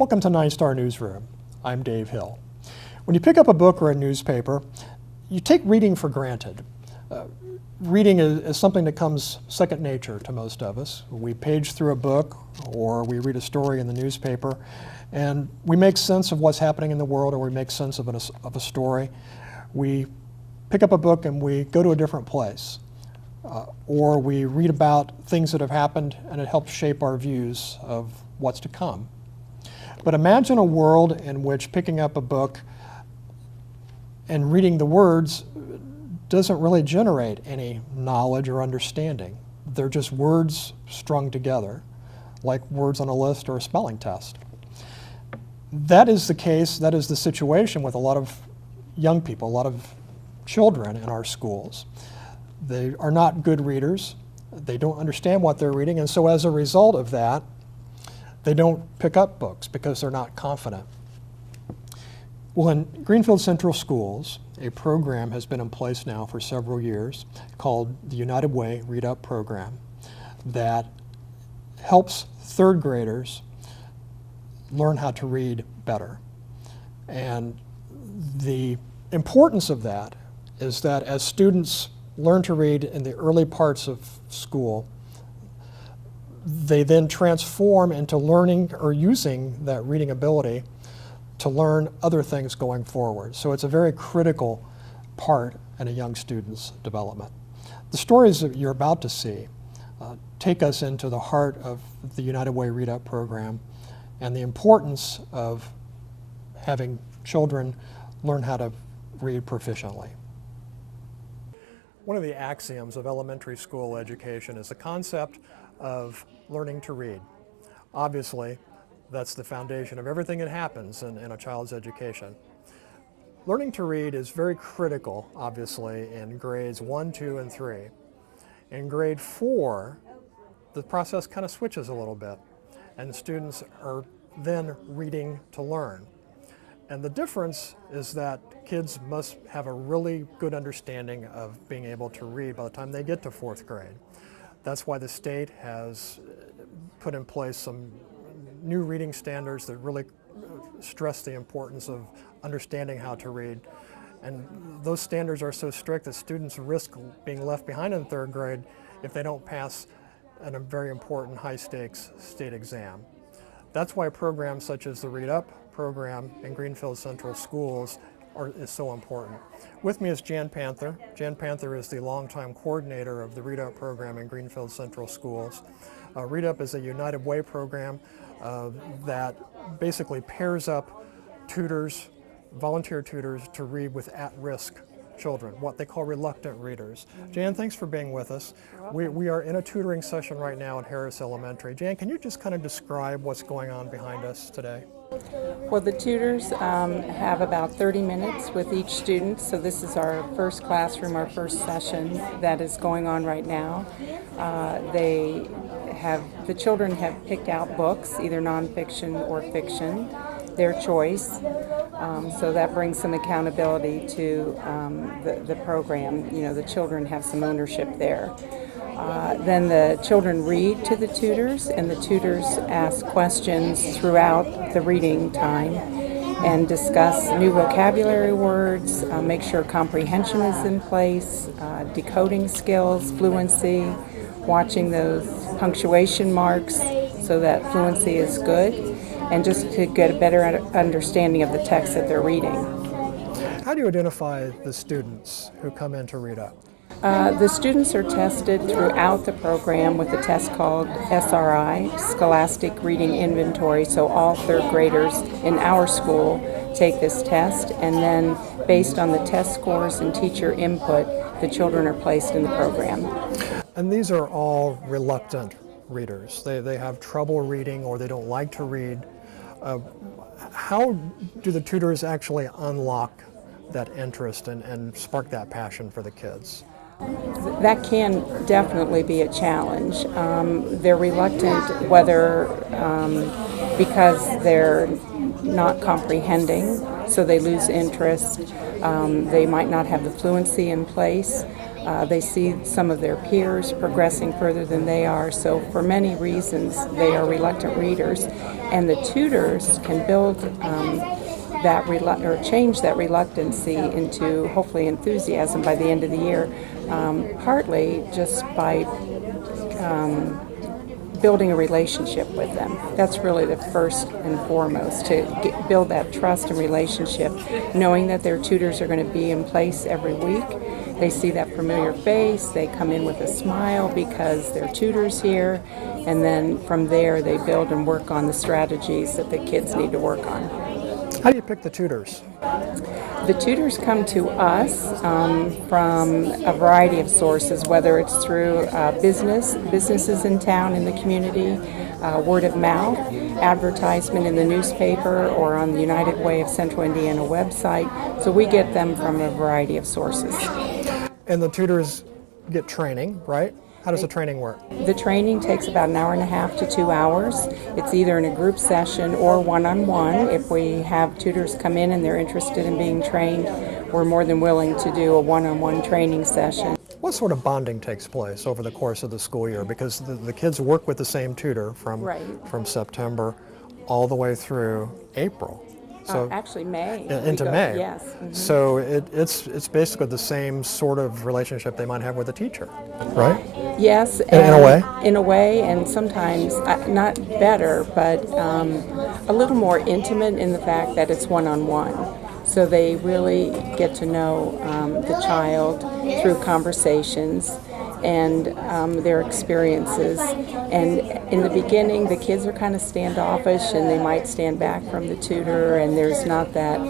Welcome to 9-Star Newsroom. I'm Dave Hill. When you pick up a book or a newspaper, you take reading for granted. Reading is something that comes second nature to most of us. We page through a book or we read a story in the newspaper and we make sense of what's happening in the world, or we make sense of a story. We pick up a book and we go to a different place. Or we read about things that have happened and it helps shape our views of what's to come. But imagine a world in which picking up a book and reading the words doesn't really generate any knowledge or understanding. They're just words strung together, like words on a list or a spelling test. That is the case, that is the situation with a lot of young people, a lot of children in our schools. They are not good readers. They don't understand what they're reading, and so as a result of that, they don't pick up books because they're not confident. Well, in Greenfield Central Schools, a program has been in place now for several years called the United Way ReadUP program that helps third graders learn how to read better. And the importance of that is that as students learn to read in the early parts of school, they then transform into learning or using that reading ability to learn other things going forward. So it's a very critical part in a young student's development. The stories that you're about to see take us into the heart of the United Way ReadUP program and the importance of having children learn how to read proficiently. One of the axioms of elementary school education is the concept of learning to read. Obviously, that's the foundation of everything that happens in a child's education. Learning to read is very critical, obviously, in grades 1, 2, and 3. In grade 4, the process kind of switches a little bit, and students are then reading to learn. And the difference is that kids must have a really good understanding of being able to read by the time they get to 4th grade. That's why the state has put in place some new reading standards that really stress the importance of understanding how to read. And those standards are so strict that students risk being left behind in 3rd grade if they don't pass a very important high-stakes state exam. That's why programs such as the ReadUP program in Greenfield Central Schools is so important. With me is Jan Panther. Jan Panther is the longtime coordinator of the ReadUP program in Greenfield Central Schools. ReadUP is a United Way program that basically pairs up tutors, volunteer tutors, to read with at-risk children, what they call reluctant readers. Jan, thanks for being with us. We are in a tutoring session right now at Harris Elementary. Jan, can you just kind of describe what's going on behind us today? Well, the tutors have about 30 minutes with each student, so this is our first classroom, our first session that is going on right now. The children have picked out books, either nonfiction or fiction, their choice, so that brings some accountability to the program. You know, the children have some ownership there. Then the children read to the tutors, and the tutors ask questions throughout the reading time and discuss new vocabulary words, make sure comprehension is in place, decoding skills, fluency, watching those punctuation marks so that fluency is good, and just to get a better understanding of the text that they're reading. How do you identify the students who come in to ReadUP? The students are tested throughout the program with a test called SRI, Scholastic Reading Inventory, so all 3rd graders in our school take this test, and then based on the test scores and teacher input, the children are placed in the program. And these are all reluctant readers. They have trouble reading or they don't like to read. How do the tutors actually unlock that interest and spark that passion for the kids? That can definitely be a challenge. They're reluctant, whether because they're not comprehending, so they lose interest. They might not have the fluency in place. They see some of their peers progressing further than they are, so for many reasons they are reluctant readers, and the tutors can build or change that reluctancy into hopefully enthusiasm by the end of the year, partly just by building a relationship with them. That's really the first and foremost, to build that trust and relationship, knowing that their tutors are going to be in place every week. They see that familiar face, they come in with a smile because their tutor's here, and then from there they build and work on the strategies that the kids need to work on. How do you pick the tutors? The tutors come to us from a variety of sources, whether it's through businesses in town, in the community, word of mouth, advertisement in the newspaper, or on the United Way of Central Indiana website. So we get them from a variety of sources. And the tutors get training, right? How does the training work? The training takes about an hour and a half to 2 hours. It's either in a group session or one-on-one. If we have tutors come in and they're interested in being trained, we're more than willing to do a one-on-one training session. What sort of bonding takes place over the course of the school year? Because the kids work with the same tutor from September all the way through April. So Actually, May. Into May. Yes. Mm-hmm. So it's basically the same sort of relationship they might have with a teacher, right? Yes. In a way? In a way, and sometimes not better, but a little more intimate in the fact that it's one-on-one. So they really get to know the child through conversations and their experiences. And in the beginning, the kids are kind of standoffish and they might stand back from the tutor, and there's not that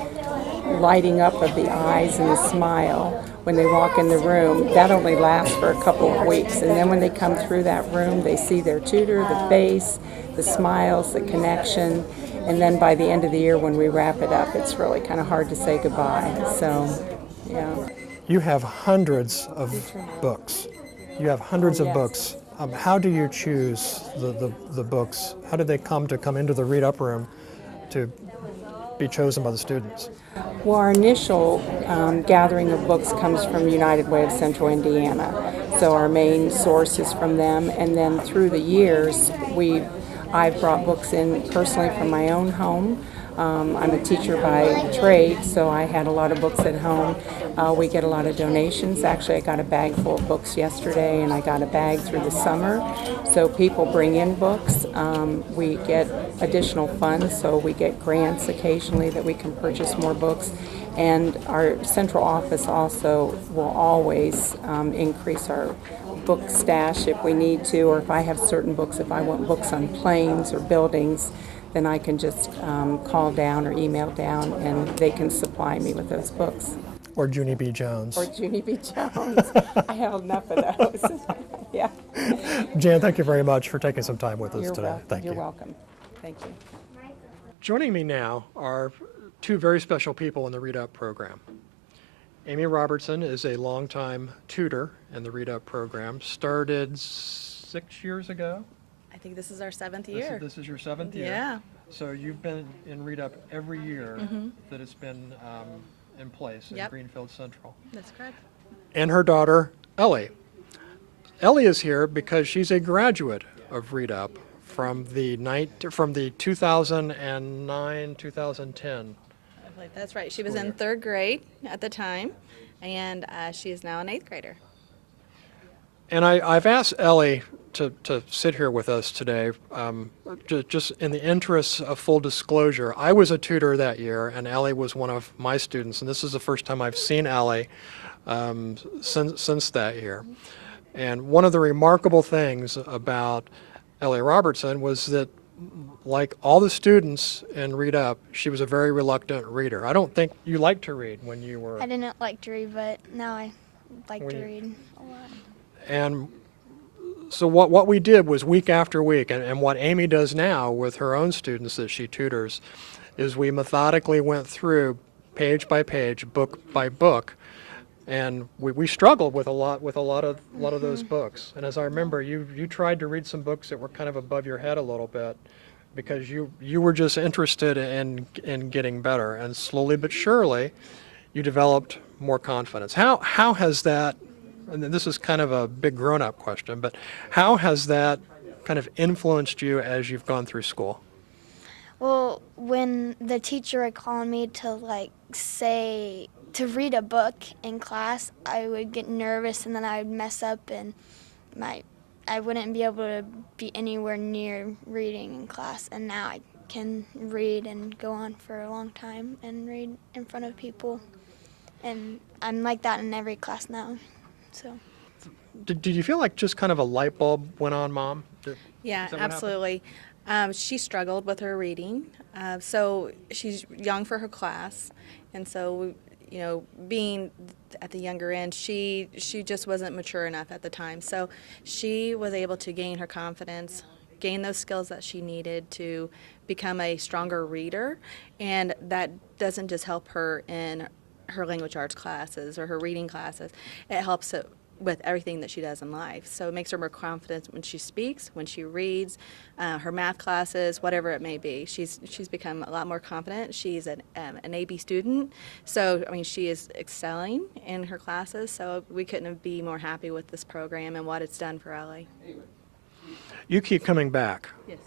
lighting up of the eyes and the smile when they walk in the room. That only lasts for a couple of weeks. And then when they come through that room, they see their tutor, the face, the smiles, the connection. And then by the end of the year, when we wrap it up, it's really kind of hard to say goodbye. So, yeah. You have hundreds of books. You have hundreds of books. How do you choose the books? How do they come into the ReadUP room to be chosen by the students? Well, our initial gathering of books comes from United Way of Central Indiana. So our main source is from them, and then through the years, I've brought books in personally from my own home. I'm a teacher by trade, so I had a lot of books at home. We get a lot of donations. Actually, I got a bag full of books yesterday, and I got a bag through the summer. So people bring in books. We get additional funds, so we get grants occasionally that we can purchase more books. And our central office also will always increase our book stash if we need to, or if I have certain books, if I want books on planes or buildings, then I can just call down or email down, and they can supply me with those books. Or Junie B. Jones. Or Junie B. Jones. I have enough of those. Yeah. Jan, thank you very much for taking some time with us today. Thank you. You're welcome. Thank you. Joining me now are two very special people in the ReadUP program. Amy Robertson is a longtime tutor in the ReadUP program, started 6 years ago. I think this is our 7th year. This is your 7th year? Yeah. So you've been in ReadUP every year that it's been in place in Greenfield Central. That's correct. And her daughter, Ellie. Ellie is here because she's a graduate of ReadUP from the 2009-2010. I believe that's right. She was in 3rd grade at the time, and she is now an 8th grader. And I've asked Ellie to sit here with us today, just in the interest of full disclosure. I was a tutor that year, and Ellie was one of my students, and this is the first time I've seen Ellie since that year. And one of the remarkable things about Ellie Robertson was that, like all the students in ReadUP, she was a very reluctant reader. I don't think you liked to read when you were... I didn't like to read, but now I like to read a lot. And so what we did was week after week, and what Amy does now with her own students that she tutors, is we methodically went through page by page, book by book, And we struggled with a lot of those books. And as I remember, you tried to read some books that were kind of above your head a little bit because you were just interested in getting better. And slowly but surely, you developed more confidence. How has that, and this is kind of a big grown-up question, but how has that kind of influenced you as you've gone through school? Well, when the teacher would call me to say to read a book in class, I would get nervous and then I would mess up and I wouldn't be able to be anywhere near reading in class. And now I can read and go on for a long time and read in front of people. And I'm like that in every class now. So. Did you feel like just kind of a light bulb went on, Mom? Yeah, Is that what happened? absolutely. She struggled with her reading, so she's young for her class, and so being at the younger end, she just wasn't mature enough at the time. So she was able to gain her confidence, gain those skills that she needed to become a stronger reader, and that doesn't just help her in her language arts classes or her reading classes. It helps it with everything that she does in life. So it makes her more confident when she speaks, when she reads, her math classes, whatever it may be. She's become a lot more confident. She's an AB student, so I mean she is excelling in her classes. So we couldn't be more happy with this program and what it's done for Ellie. You keep coming back. Yes.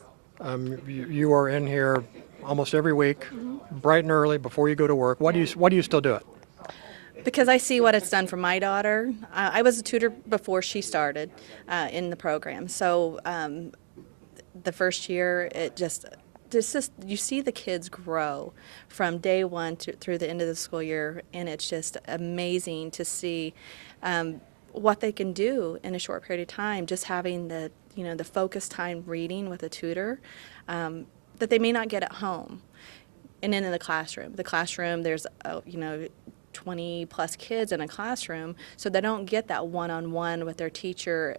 You are in here almost every week, bright and early before you go to work. Why do you still do it? Because I see what it's done for my daughter. I was a tutor before she started in the program. So the first year, you see the kids grow from day one through the end of the school year, and it's just amazing to see what they can do in a short period of time. Just having the focused time reading with a tutor that they may not get at home, and then in the classroom. The classroom, there's 20 plus kids in a classroom, so they don't get that one-on-one with their teacher.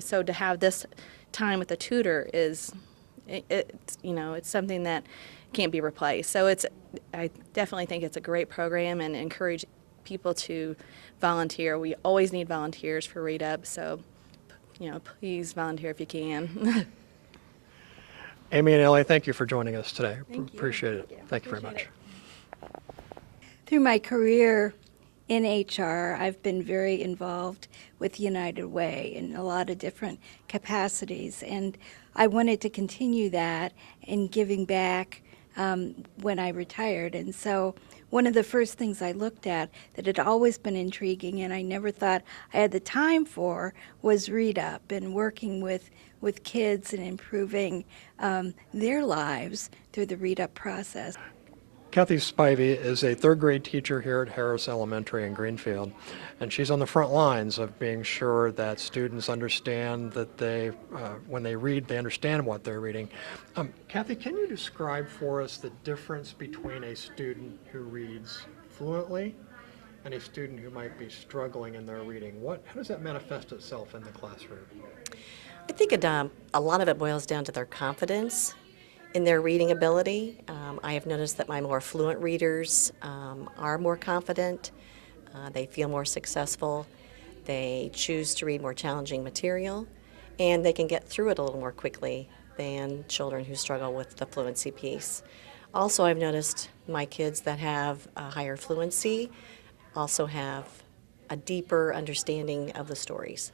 So to have this time with the tutor it's something that can't be replaced. So I definitely think it's a great program and encourage people to volunteer. We always need volunteers for ReadUP, so please volunteer if you can. Amy and Ellie, thank you for joining us today. Thank you. Appreciate it. Thank you very much. Through my career in HR, I've been very involved with United Way in a lot of different capacities, and I wanted to continue that in giving back when I retired. And so one of the first things I looked at that had always been intriguing and I never thought I had the time for was ReadUP and working with kids and improving their lives through the ReadUP process. Kathy Spivey is a third grade teacher here at Harris Elementary in Greenfield, and she's on the front lines of being sure that students understand that when they read, they understand what they're reading. Kathy, can you describe for us the difference between a student who reads fluently and a student who might be struggling in their reading? How does that manifest itself in the classroom? I think a lot of it boils down to their confidence in their reading ability. I have noticed that my more fluent readers are more confident, they feel more successful, they choose to read more challenging material, and they can get through it a little more quickly than children who struggle with the fluency piece. Also, I've noticed my kids that have a higher fluency also have a deeper understanding of the stories.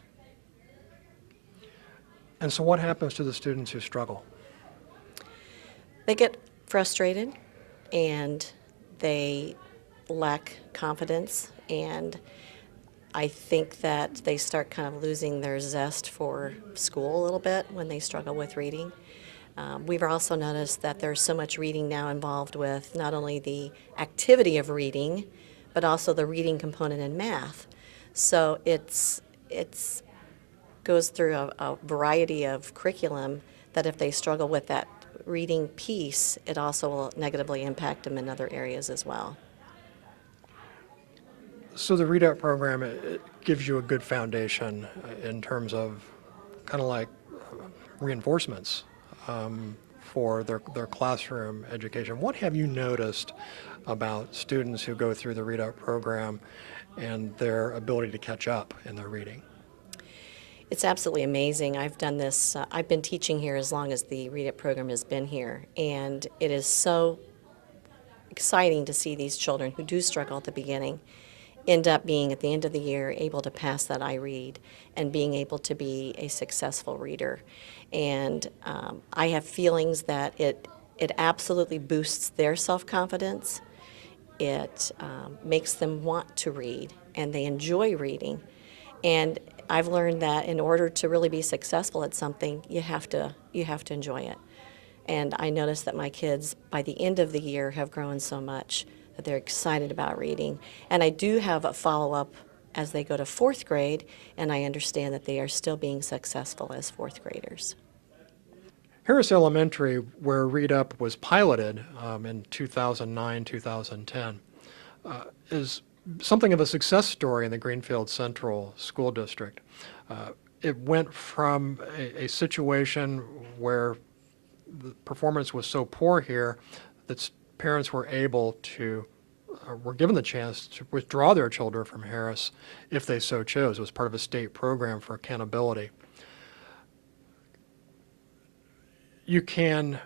And so what happens to the students who struggle? They get frustrated and they lack confidence, and I think that they start kind of losing their zest for school a little bit when they struggle with reading. We've also noticed that there's so much reading now involved with not only the activity of reading, but also the reading component in math. So it's goes through a variety of curriculum that if they struggle with that reading piece, it also will negatively impact them in other areas as well. So the ReadUP program, it gives you a good foundation in terms of kind of like reinforcements for their classroom education. What have you noticed about students who go through the ReadUP program and their ability to catch up in their reading? It's absolutely amazing. I've done this, I've been teaching here as long as the ReadUP program has been here, and it is so exciting to see these children who do struggle at the beginning end up being, at the end of the year, able to pass that iRead and being able to be a successful reader. And I have feelings that it absolutely boosts their self-confidence. It makes them want to read, and they enjoy reading. And I've learned that in order to really be successful at something, you have to enjoy it. And I noticed that my kids, by the end of the year, have grown so much that they're excited about reading. And I do have a follow-up as they go to 4th grade, and I understand that they are still being successful as 4th graders. Harris Elementary, where ReadUp was piloted in 2009, 2010, is something of a success story in the Greenfield Central School District. It went from a situation where the performance was so poor here that parents were able to, were given the chance to withdraw their children from Harris if they so chose. It was part of a state program for accountability. You can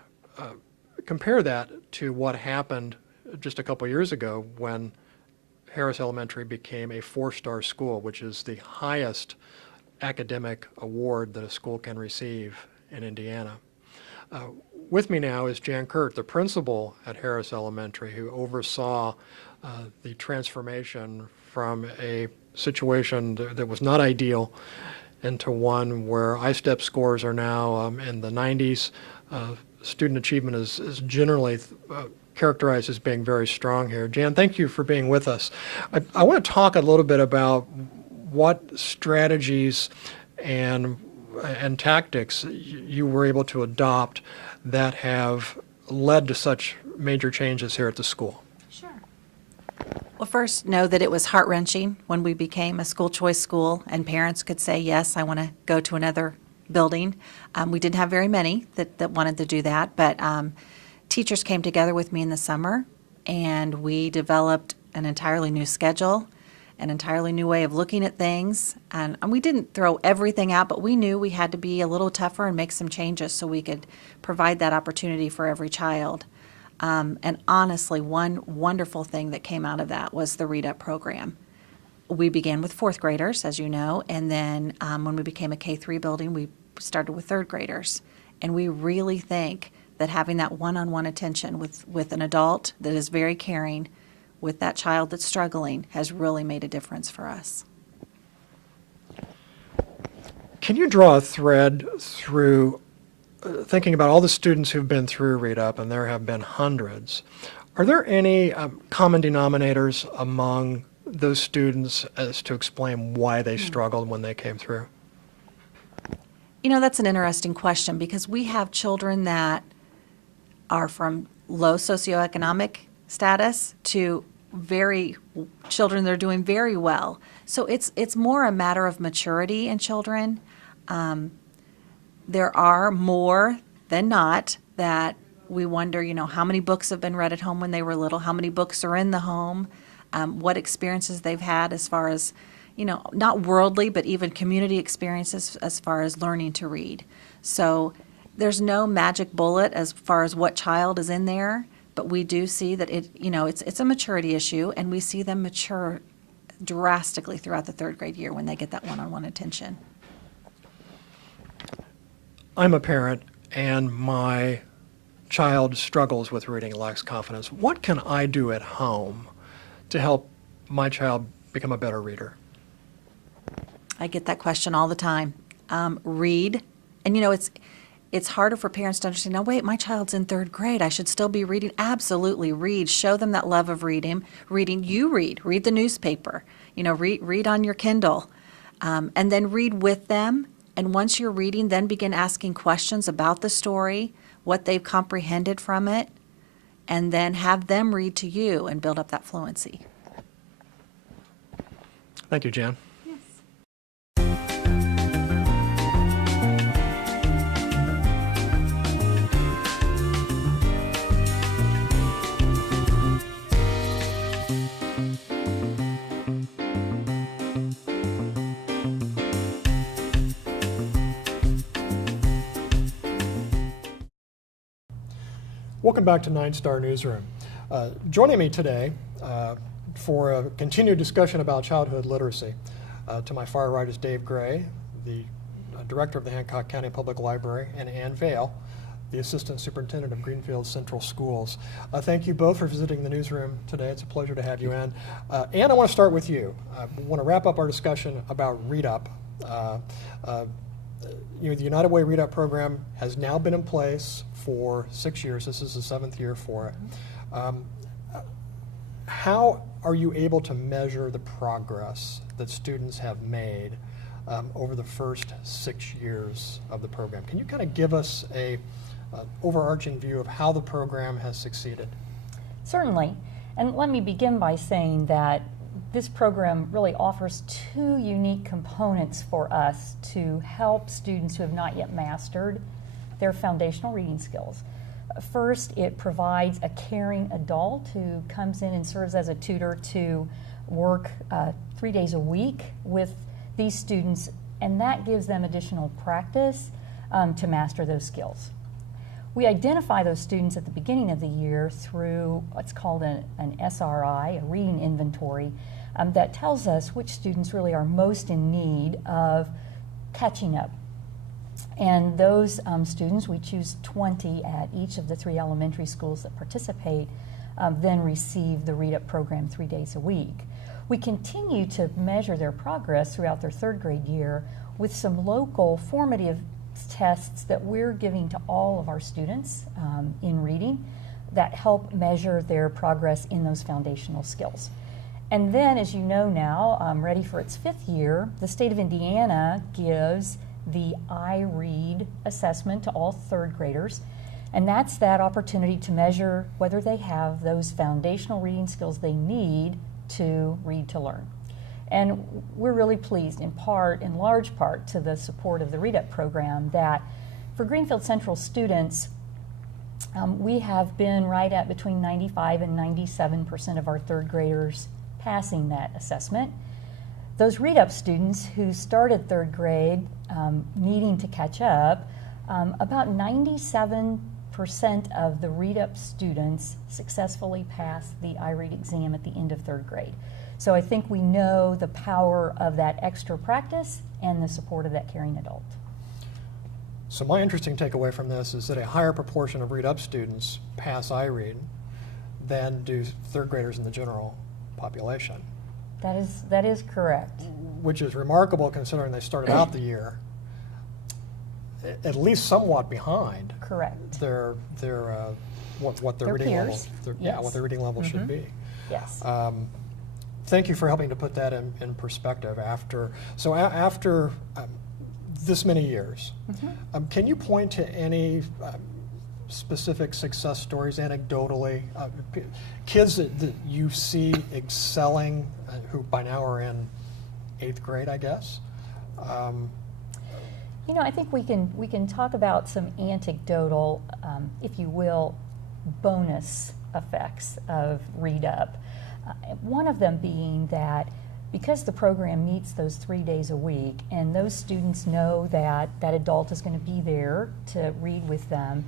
compare that to what happened just a couple years ago when Harris Elementary became a 4-star school, which is the highest academic award that a school can receive in Indiana. With me now is Jan Kurt, the principal at Harris Elementary, who oversaw the transformation from a situation that was not ideal into one where ISTEP scores are now in the 90s. Student achievement is generally characterized as being very strong here. Jan, thank you for being with us. I want to talk a little bit about what strategies and tactics you were able to adopt that have led to such major changes here at the school. Sure. Well, first, know that it was heart-wrenching when we became a school choice school and parents could say, yes, I want to go to another building. We didn't have very many that wanted to do that, but teachers came together with me in the summer and we developed an entirely new schedule, an entirely new way of looking at things. And we didn't throw everything out, but we knew we had to be a little tougher and make some changes so we could provide that opportunity for every child. And honestly, one wonderful thing that came out of that was the ReadUp program. We began with 4th graders, as you know, and then when we became a K-3 building, we started with 3rd graders. And we really think that having that one-on-one attention with an adult that is very caring with that child that's struggling has really made a difference for us. Can you draw a thread through thinking about all the students who've been through ReadUp, and there have been hundreds? Are there any common denominators among those students as to explain why they struggled when they came through? You know, that's an interesting question because we have children that are from low socioeconomic status to children that are doing very well. So it's more a matter of maturity in children. There are more than not that we wonder, you know, how many books have been read at home when they were little, how many books are in the home, what experiences they've had as far as, you know, not worldly, but even community experiences as far as learning to read. So there's no magic bullet as far as what child is in there, but we do see that it's a maturity issue, and we see them mature drastically throughout the 3rd grade year when they get that one-on-one attention. I'm a parent, and my child struggles with reading, lacks confidence. What can I do at home to help my child become a better reader? I get that question all the time. Read, and you know, it's harder for parents to understand, no, wait, my child's in 3rd grade. I should still be reading. Absolutely, read. Show them that love of reading. You read the newspaper. You know, read on your Kindle. And then read with them. And once you're reading, then begin asking questions about the story, what they've comprehended from it, and then have them read to you and build up that fluency. Thank you, Jan. Welcome back to 9-Star Newsroom. Joining me today for a continued discussion about childhood literacy, to my far right is Dave Gray, the Director of the Hancock County Public Library, and Ann Vale, the Assistant Superintendent of Greenfield Central Schools. Thank you both for visiting the newsroom today. It's a pleasure to have you in. Ann, I want to start with you. I want to wrap up our discussion about ReadUP. The United Way ReadUP program has now been in place for 6 years. This is the 7th year for it. How are you able to measure the progress that students have made over the first 6 years of the program? Can you kind of give us a overarching view of how the program has succeeded? Certainly. And let me begin by saying that this program really offers two unique components for us to help students who have not yet mastered their foundational reading skills. First, it provides a caring adult who comes in and serves as a tutor to work 3 days a week with these students, and that gives them additional practice to master those skills. We identify those students at the beginning of the year through what's called an SRI, a reading inventory, that tells us which students really are most in need of catching up. And those students, we choose 20 at each of the 3 elementary schools that participate, then receive the ReadUP program 3 days a week. We continue to measure their progress throughout their 3rd grade year with some local formative tests that we're giving to all of our students in reading that help measure their progress in those foundational skills. And then, as you know now, ready for its 5th year, the state of Indiana gives the iRead assessment to all 3rd graders, and that's that opportunity to measure whether they have those foundational reading skills they need to read to learn. And we're really pleased, in large part, to the support of the ReadUP program, that for Greenfield Central students, we have been right at between 95 and 97% of our 3rd graders passing that assessment. Those ReadUP students who started 3rd grade needing to catch up, about 97% of the ReadUP students successfully passed the iRead exam at the end of 3rd grade. So I think we know the power of that extra practice and the support of that caring adult. So my interesting takeaway from this is that a higher proportion of ReadUP students pass iRead than do 3rd graders in the general population. That is correct. Which is remarkable considering they started out the year at least somewhat behind. Correct. What their Their reading peers. level, Yes. what their reading level should be. Yes. Thank you for helping to put that in perspective. After this many years, can you point to any specific success stories anecdotally? Kids that you see excelling, who by now are in 8th grade, I guess? I think we can talk about some anecdotal, if you will, bonus effects of ReadUP. One of them being that because the program meets those 3 days a week and those students know that that adult is going to be there to read with them,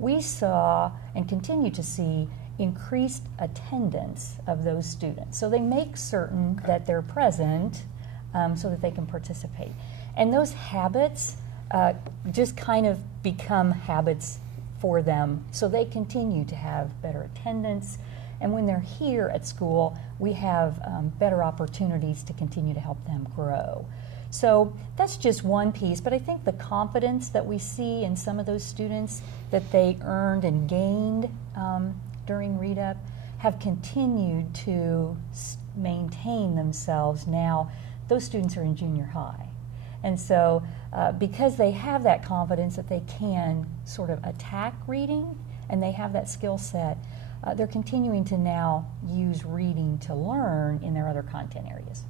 we saw and continue to see increased attendance of those students. So they make certain that they're present so that they can participate. And those habits just kind of become habits for them, so they continue to have better attendance. And when they're here at school, we have better opportunities to continue to help them grow. So that's just one piece, but I think the confidence that we see in some of those students that they earned and gained during ReadUP have continued to maintain themselves now. Those students are in junior high. And so because they have that confidence that they can sort of attack reading and they have that skill set, they're continuing to now use reading to learn in their other content areas.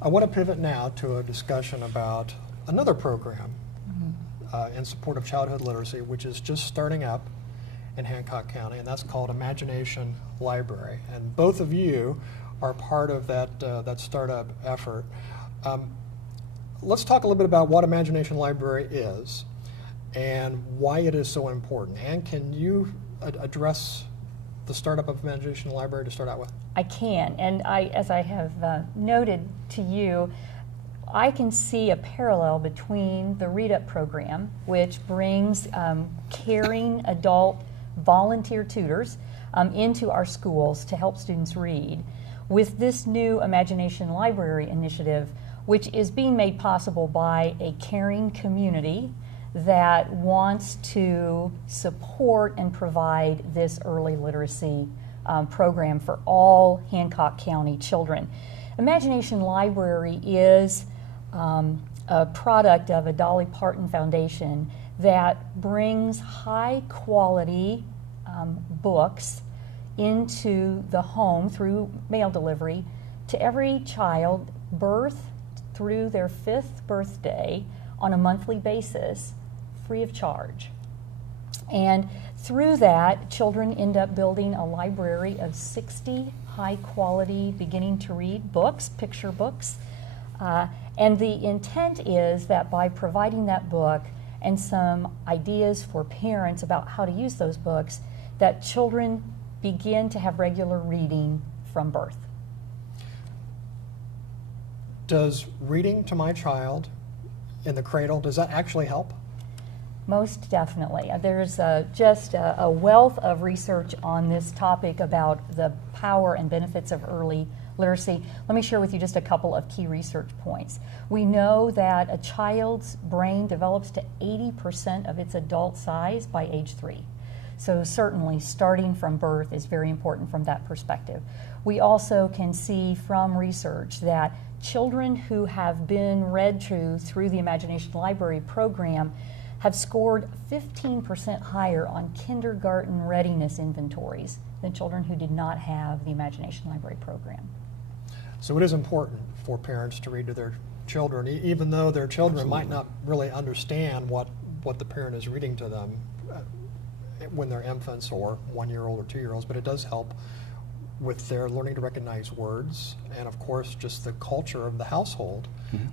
I want to pivot now to a discussion about another program in support of childhood literacy, which is just starting up in Hancock County, and that's called Imagination Library. And both of you are part of that startup effort. Let's talk a little bit about what Imagination Library is, and why it is so important. And can you address the startup of Imagination Library to start out with? I can, and as I have noted to you, I can see a parallel between the ReadUP program, which brings caring adult volunteer tutors into our schools to help students read, with this new Imagination Library initiative, which is being made possible by a caring community that wants to support and provide this early literacy program for all Hancock County children. Imagination Library is a product of a Dolly Parton Foundation that brings high quality books into the home through mail delivery to every child, birth through their 5th birthday, on a monthly basis, free of charge. And through that, children end up building a library of 60 high quality beginning to read books, picture books. And the intent is that by providing that book and some ideas for parents about how to use those books, that children begin to have regular reading from birth. Does reading to my child in the cradle, does that actually help? Most definitely. There's just a wealth of research on this topic about the power and benefits of early literacy. Let me share with you just a couple of key research points. We know that a child's brain develops to 80% of its adult size by age 3. So certainly starting from birth is very important from that perspective. We also can see from research that children who have been read to through the Imagination Library program have scored 15% higher on kindergarten readiness inventories than children who did not have the Imagination Library program. So it is important for parents to read to their children, even though their children might not really understand what the parent is reading to them when they're infants or 1-year-old or 2-year-olds, but it does help with their learning to recognize words and, of course, just the culture of the household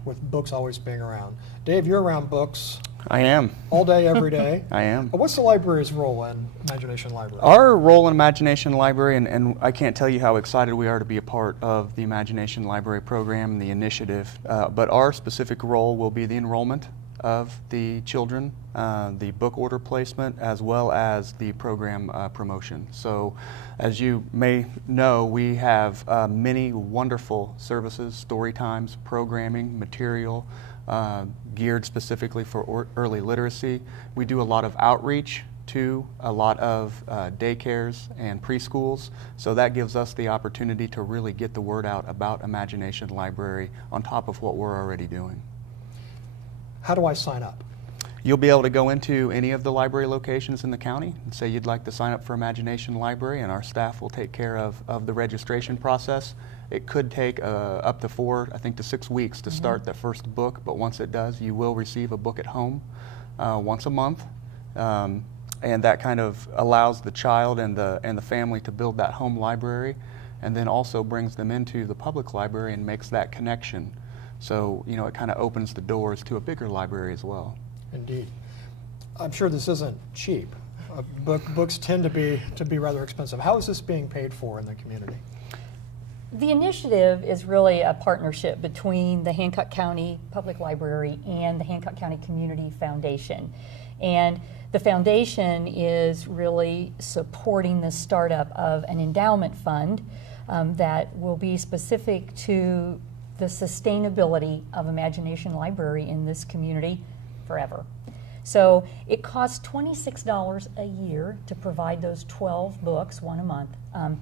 with books always being around. Dave, you're around books. I am. All day, every day. I am. But what's the library's role in Imagination Library? Our role in Imagination Library, and I can't tell you how excited we are to be a part of the Imagination Library program and the initiative, but our specific role will be the enrollment of the children, the book order placement, as well as the program promotion. So as you may know, we have many wonderful services, story times, programming, material, geared specifically for early literacy. We do a lot of outreach to a lot of daycares and preschools, so that gives us the opportunity to really get the word out about Imagination Library on top of what we're already doing. How do I sign up? You'll be able to go into any of the library locations in the county and say you'd like to sign up for Imagination Library, and our staff will take care of the registration process. It could take up to 4, I think to 6 weeks to start that first book, but once it does, you will receive a book at home once a month. And that kind of allows the child and the family to build that home library, and then also brings them into the public library and makes that connection. So, you know, it kind of opens the doors to a bigger library as well. Indeed. I'm sure this isn't cheap. Books tend to be rather expensive. How is this being paid for in the community? The initiative is really a partnership between the Hancock County Public Library and the Hancock County Community Foundation. And the foundation is really supporting the startup of an endowment fund that will be specific to the sustainability of Imagination Library in this community forever. So it costs $26 a year to provide those 12 books, one a month,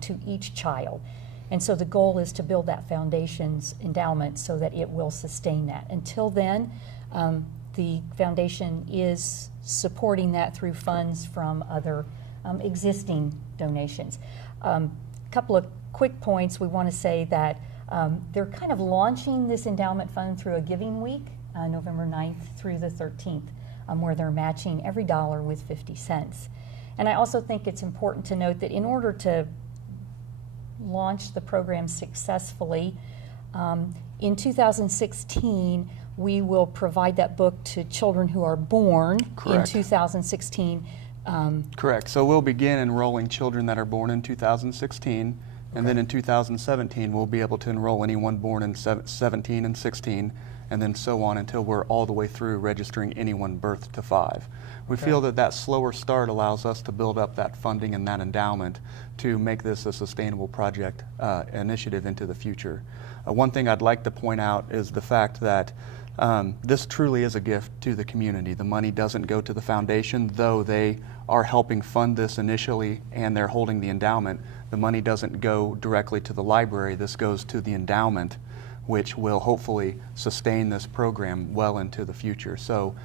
to each child. And so the goal is to build that foundation's endowment so that it will sustain that. Until then, the foundation is supporting that through funds from other existing donations. A couple of quick points. We want to say that they're kind of launching this endowment fund through a giving week, November 9th through the 13th, where they're matching every dollar with 50 cents. And I also think it's important to note that in order to launch the program successfully, in 2016, we will provide that book to children who are born Correct. in 2016. Correct. So we'll begin enrolling children that are born in 2016, and then in 2017 we'll be able to enroll anyone born in 17 and 16, and then so on until we're all the way through registering anyone birth to 5. We feel that that slower start allows us to build up that funding and that endowment to make this a sustainable project initiative into the future. One thing I'd like to point out is the fact that this truly is a gift to the community. The money doesn't go to the foundation, though they are helping fund this initially and they're holding the endowment. The money doesn't go directly to the library. This goes to the endowment, which will hopefully sustain this program well into the future. So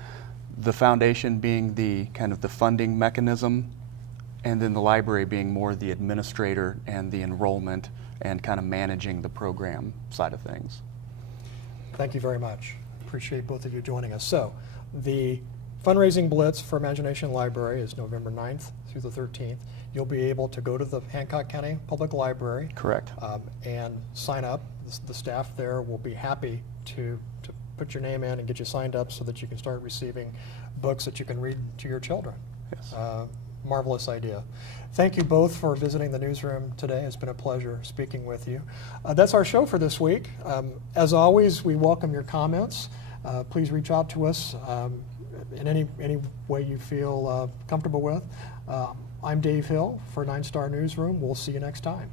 the foundation being the kind of the funding mechanism, and then the library being more the administrator and the enrollment and kind of managing the program side of things. Thank you very much. Appreciate both of you joining us. So the fundraising blitz for Imagination Library is November 9th through the 13th. You'll be able to go to the Hancock County Public Library. Correct. And sign up. The staff there will be happy to put your name in and get you signed up so that you can start receiving books that you can read to your children. Yes. Marvelous idea. Thank you both for visiting the newsroom today. It's been a pleasure speaking with you. That's our show for this week. As always, we welcome your comments. Please reach out to us in any way you feel comfortable with. I'm Dave Hill for 9 Star Newsroom. We'll see you next time.